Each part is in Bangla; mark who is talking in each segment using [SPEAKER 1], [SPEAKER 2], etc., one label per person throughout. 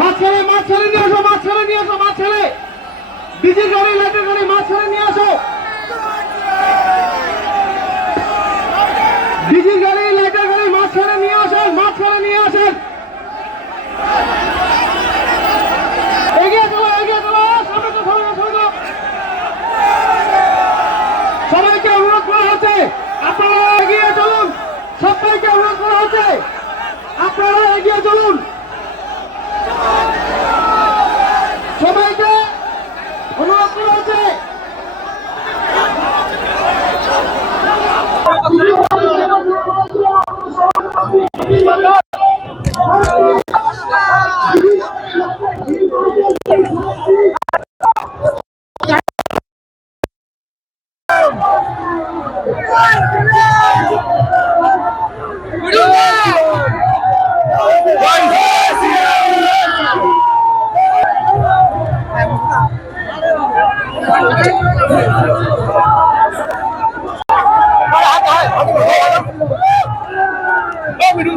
[SPEAKER 1] মাঝখানে মাঝখানে নিয়ে আসো মাঝখানে নিয়ে আসো মাঝখানে ডিজির গাড়ি, লাইটের গাড়ি মাঝখানে নিয়ে আসো।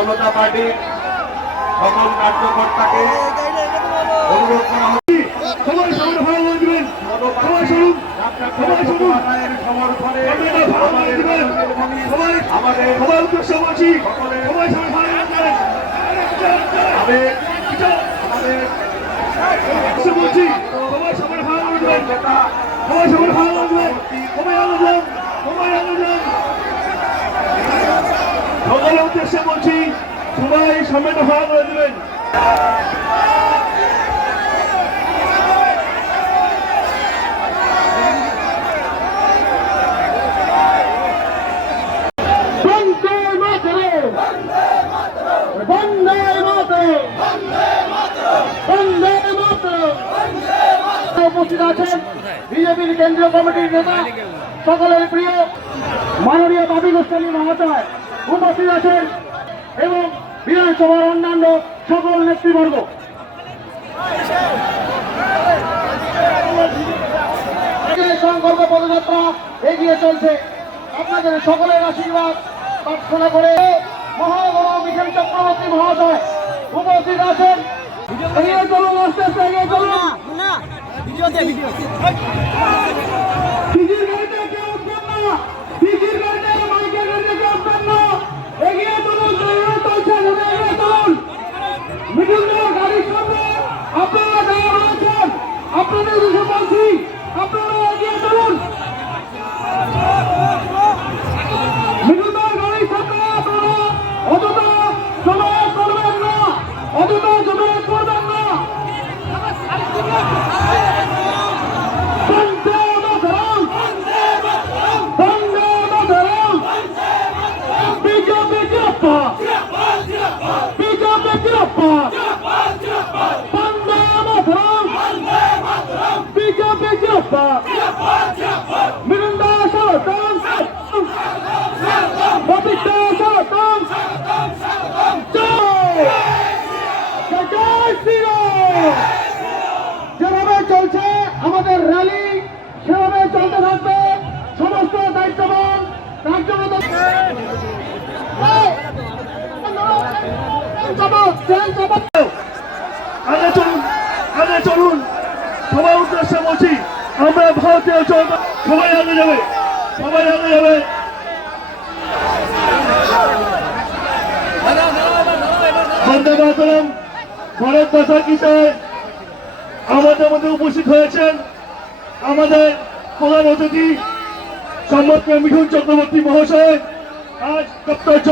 [SPEAKER 2] জনতা পার্টির সকল কার্যকর্তাকে অনুরোধ করা হচ্ছে
[SPEAKER 1] সবাই সামনে ভালো করে সবাই সবাই ভালো করে সবাই সবাই ভালো করে সবাই ভালো করে সবাই ভালো করে সকলের উদ্দেশ্যে বলছি, সবাই সামনে ভালো করে দিবেন। কেন্দ্রীয় কমিটির নেতা, সকলের প্রিয়, মাননীয় বাবি গোস্বামী মহাশয়। উপস্থিত আছেন এবং বিধানসভার অন্যান্য সকল নেতৃবর্গ। সংকল্প পদযাত্রা এগিয়ে চলছে। আপনাদের সকলের আশীর্বাদ প্রার্থনা করে মহাগণ মিশেল চক্রবর্তী মহাশয় উপস্থিত আছেন। এগিয়ে চলুন আস্তে আস্তে এগিয়ে চলুন। যেভাবে চলছে আমাদের র্যালি সেভাবে চলতে থাকবে সমস্ত দায়িত্ববান রাজ্যবন্ধ চলুন।
[SPEAKER 3] আমরা চলুন সবার উদ্দেশ্যে বলছি আমরা ভারতীয় জনতা সবাই আগে যাবে, সবাই আগে যাবে। বন্দে মাতরম ভারত মাতা কি আমাদের মধ্যে উপস্থিত হয়েছেন আমাদের প্রধান অতিথি সম্রাট মিঠুন চক্রবর্তী মহাশয়, আজ ডক্টর